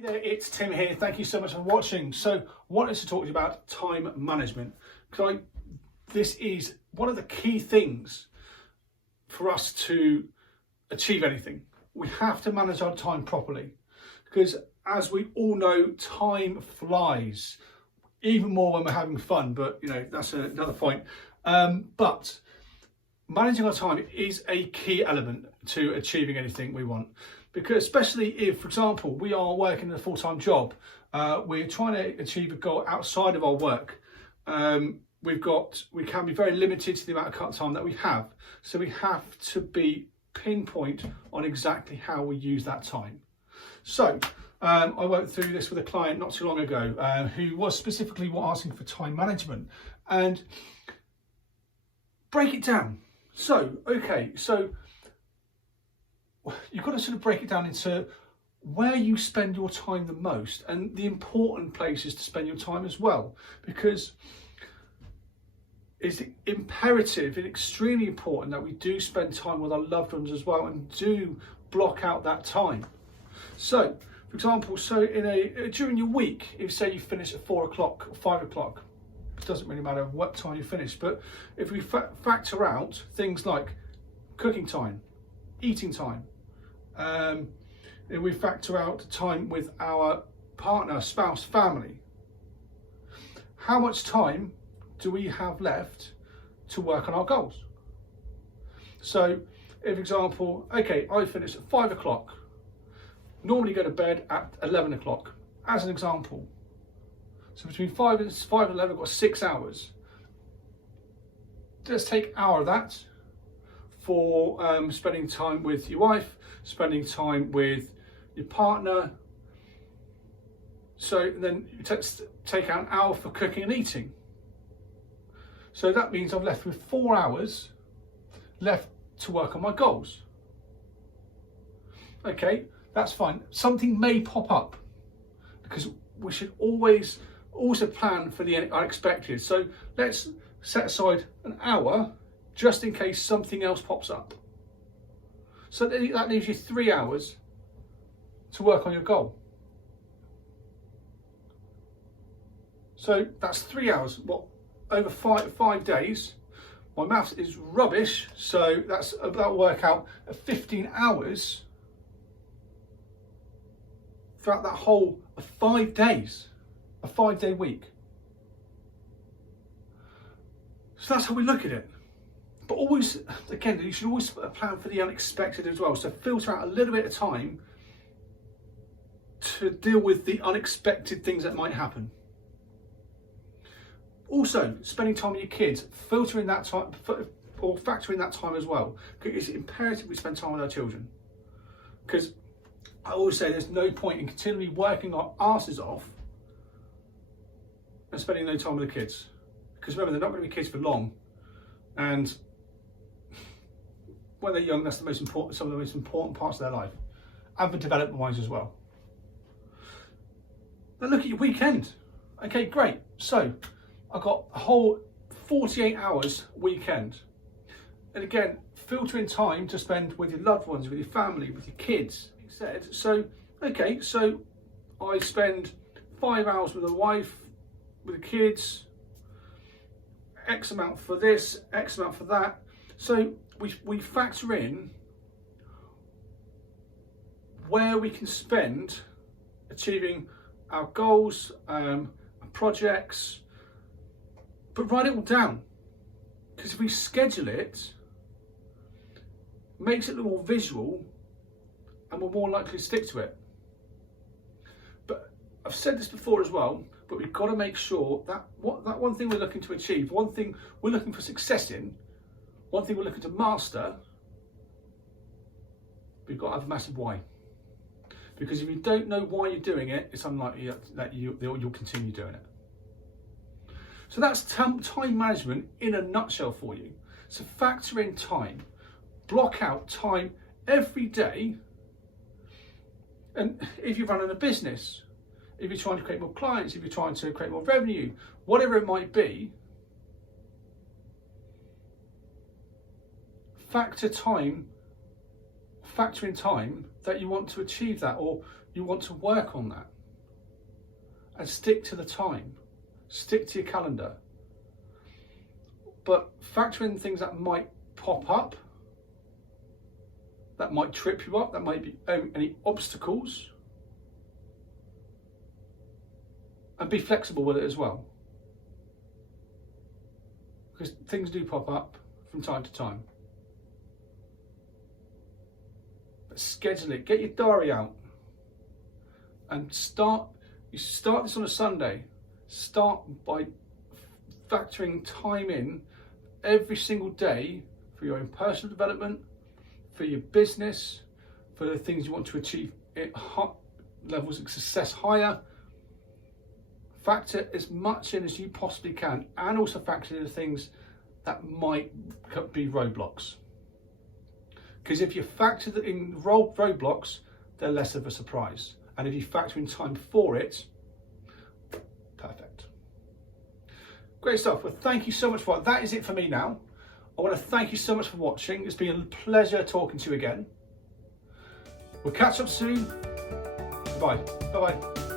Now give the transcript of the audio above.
Hey there, it's Tim here. Thank you so much for watching. So, I wanted to talk to you about time management. This is one of the key things for us to achieve anything. We have to manage our time properly because, as we all know, time flies, even more when we're having fun. But that's another point. But managing our time is a key element to achieving anything we want. Because especially if, for example, we are working in a full-time job, we're trying to achieve a goal outside of our work. We can be very limited to the amount of time that we have. So we have to be pinpoint on exactly how we use that time. So I went through this with a client not too long ago who was specifically asking for time management and break it down. So you've got to sort of break it down into where you spend your time the most and the important places to spend your time as well, because it's imperative and extremely important that we do spend time with our loved ones as well and do block out that time. So, for example, during your week, if say you finish at 4 o'clock or 5 o'clock, it doesn't really matter what time you finish, but if we factor out things like cooking time, eating time, if we factor out time with our partner, spouse, family, how much time do we have left to work on our goals? So, if example, okay, I finish at 5 o'clock, normally go to bed at 11 o'clock, as an example. So between 5 and 11, I've got 6 hours. Let's take an hour of that for spending time with your wife, spending time with your partner. So then you take out an hour for cooking and eating. So that means I'm left with 4 hours left to work on my goals. Okay, that's fine. Something may pop up because we should always also plan for the unexpected. So let's set aside an hour just in case something else pops up. So that leaves you 3 hours to work on your goal. So that's 3 hours, over five days. My maths is rubbish, so that'll work out at 15 hours throughout that whole 5 days, a 5-day week. So that's how we look at it. But always, again, you should always plan for the unexpected as well. So filter out a little bit of time to deal with the unexpected things that might happen. Also, spending time with your kids, filtering that time or factoring that time as well. It's imperative we spend time with our children. Because I always say there's no point in continually working our asses off and spending no time with the kids. Because remember, they're not going to be kids for long. And when they're young, that's some of the most important parts of their life, and for development wise as well. Now look at your weekend. Okay, great. So I've got a whole 48 hours weekend. And again, filtering time to spend with your loved ones, with your family, with your kids. So I spend 5 hours with the wife, with the kids, X amount for this, X amount for that. So we factor in where we can spend achieving our goals, projects, but write it all down. Because if we schedule it, makes it a little more visual and we're more likely to stick to it. But I've said this before as well, but we've got to make sure that that one thing we're looking to achieve, one thing we're looking for success in, one thing we're looking to master, we've got to have a massive why. Because if you don't know why you're doing it, it's unlikely that you'll continue doing it. So that's time management in a nutshell for you. So factor in time, block out time every day. And if you're running a business, if you're trying to create more clients, if you're trying to create more revenue, whatever it might be, factor in time that you want to achieve that, or you want to work on that and stick to the time, stick to your calendar. But factor in things that might pop up, that might trip you up, that might be any obstacles, and be flexible with it as well. Because things do pop up from time to time. But schedule it, get your diary out, and you start this on a Sunday. Start by factoring time in every single day for your own personal development, for your business, for the things you want to achieve at levels of success higher. Factor as much in as you possibly can, and also factor in the things that might be roadblocks. Because if you factor in roadblocks, they're less of a surprise. And if you factor in time for it, perfect. Great stuff. Well, thank you so much for that. That is it for me now. I want to thank you so much for watching. It's been a pleasure talking to you again. We'll catch up soon. Bye. Bye-bye.